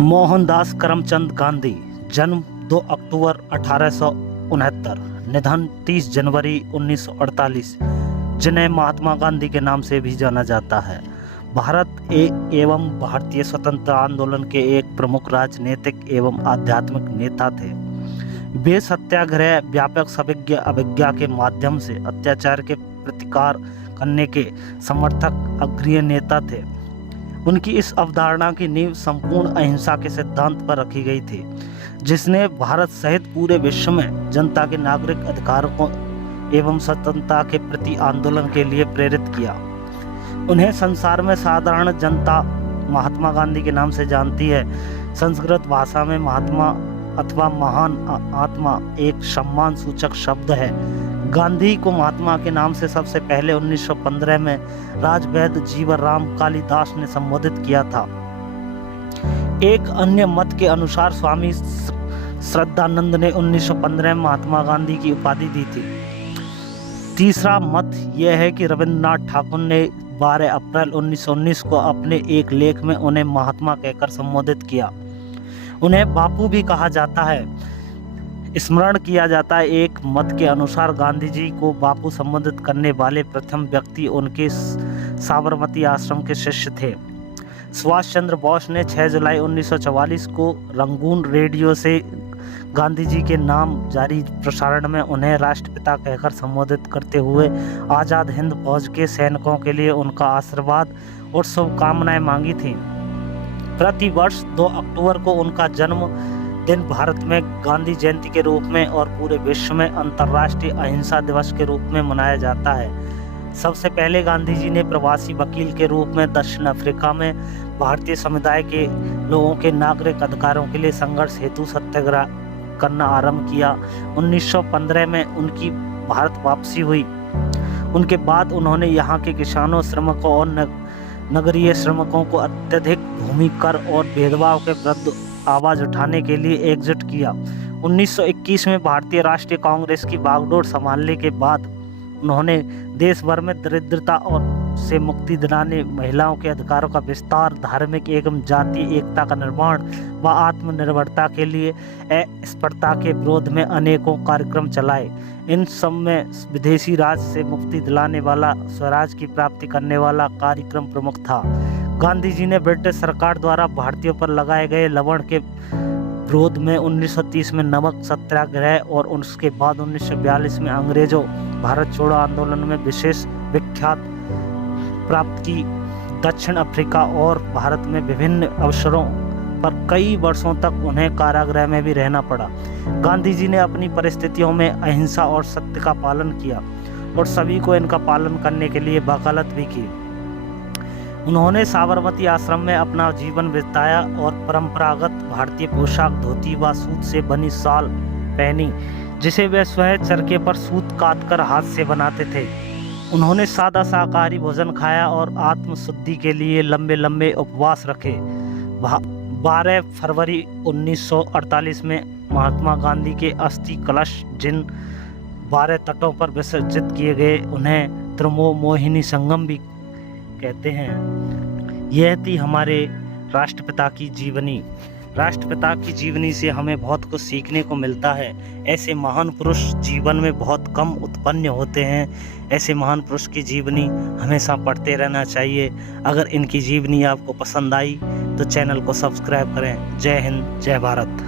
मोहनदास करमचंद गांधी, जन्म 2 अक्टूबर 1869, निधन 30 जनवरी 1948, जिन्हें महात्मा गांधी के नाम से भी जाना जाता है। भारत एवं भारतीय स्वतंत्रता आंदोलन के एक प्रमुख राजनीतिक एवं आध्यात्मिक नेता थे। वे सत्याग्रह, व्यापक सविज्ञ अवज्ञा के माध्यम से अत्याचार के प्रतिकार करने के समर्थक अग्रणी नेता थे। उनकी इस अवधारणा की नींव संपूर्ण अहिंसा के सिद्धांत पर रखी गई थी, जिसने भारत सहित पूरे विश्व में जनता के नागरिक अधिकारों को एवं स्वतंत्रता के प्रति आंदोलन के लिए प्रेरित किया। उन्हें संसार में साधारण जनता महात्मा गांधी के नाम से जानती है। संस्कृत भाषा में महात्मा अथवा महान आत्मा एक सम्मान सूचक शब्द है। गांधी को महात्मा के नाम से सबसे पहले 1915 में राजवैद्य जीवनराम कालिदास ने संबोधित किया था। एक अन्य मत के अनुसार स्वामी श्रद्धानंद ने 1915 में महात्मा गांधी की उपाधि दी थी। तीसरा मत यह है कि रविंद्रनाथ ठाकुर ने 12 अप्रैल 1919 को अपने एक लेख में उन्हें महात्मा कहकर संबोधित किया। उन्हें बापू भी कहा जाता है, स्मरण किया जाता है। एक मत के अनुसार गांधी जी को बापू संबोधित करने वाले प्रथम व्यक्ति उनके साबरमती आश्रम के शिष्य थे। सुभाष चंद्र बोस ने 6 जुलाई 1944 को रंगून रेडियो से गांधी जी के नाम जारी प्रसारण में उन्हें राष्ट्रपिता कहकर संबोधित करते हुए आज़ाद हिंद फौज के सैनिकों के लिए उनका आशीर्वाद और शुभकामनाएं मांगी थी। प्रतिवर्ष 2 अक्टूबर को उनका जन्म दिन भारत में गांधी जयंती के रूप में और पूरे विश्व में अंतर्राष्ट्रीय अहिंसा दिवस के रूप में मनाया जाता है। सबसे पहले गांधी जी ने प्रवासी वकील के रूप में दक्षिण अफ्रीका में भारतीय समुदाय के लोगों के नागरिक अधिकारों के लिए संघर्ष हेतु सत्याग्रह करना आरंभ किया। 1915 में उनकी भारत वापसी हुई। उनके बाद उन्होंने यहाँ के किसानों, श्रमिकों और नगरीय श्रमिकों को अत्यधिक भूमि कर और भेदभाव के विरुद्ध आवाज उठाने के लिए एकजुट किया। 1921 में भारतीय राष्ट्रीय कांग्रेस की बागडोर संभालने के बाद उन्होंने देश भर में दरिद्रता और से मुक्ति दिलाने, महिलाओं के अधिकारों का विस्तार, धार्मिक एवं जातीय एकता का निर्माण व आत्मनिर्भरता के लिए अस्पृश्यता के विरोध में अनेकों कार्यक्रम चलाए। इन सब में विदेशी राज से मुक्ति दिलाने वाला, स्वराज की प्राप्ति करने वाला कार्यक्रम प्रमुख था। गांधी जी ने ब्रिटिश सरकार द्वारा भारतीयों पर लगाए गए लवण के विरोध में 1930 में नमक सत्याग्रह और उसके बाद 1942 में अंग्रेजों भारत छोड़ो आंदोलन में विशेष विख्यात प्राप्त की। दक्षिण अफ्रीका और भारत में विभिन्न अवसरों पर कई वर्षों तक उन्हें कारागृह में भी रहना पड़ा। गांधी जी ने अपनी परिस्थितियों में अहिंसा और सत्य का पालन किया और सभी को इनका पालन करने के लिए वकालत भी की। उन्होंने साबरमती आश्रम में अपना जीवन बिताया और परंपरागत भारतीय पोशाक, धोती व सूत से बनी शाल पहनी, जिसे वे स्वयं चरखे पर सूत काटकर हाथ से बनाते थे। उन्होंने सादा शाकाहारी भोजन खाया और आत्मशुद्धि के लिए लंबे लंबे उपवास रखे। 12 फरवरी 1948 में महात्मा गांधी के अस्थि कलश जिन 12 तटों पर विसर्जित किए गए, उन्हें त्रिमोहिनी संगम भी कहते हैं। यह थी हमारे राष्ट्रपिता की जीवनी। राष्ट्रपिता की जीवनी से हमें बहुत कुछ सीखने को मिलता है। ऐसे महान पुरुष जीवन में बहुत कम उत्पन्न होते हैं। ऐसे महान पुरुष की जीवनी हमेशा पढ़ते रहना चाहिए। अगर इनकी जीवनी आपको पसंद आई तो चैनल को सब्सक्राइब करें। जय हिंद, जय भारत।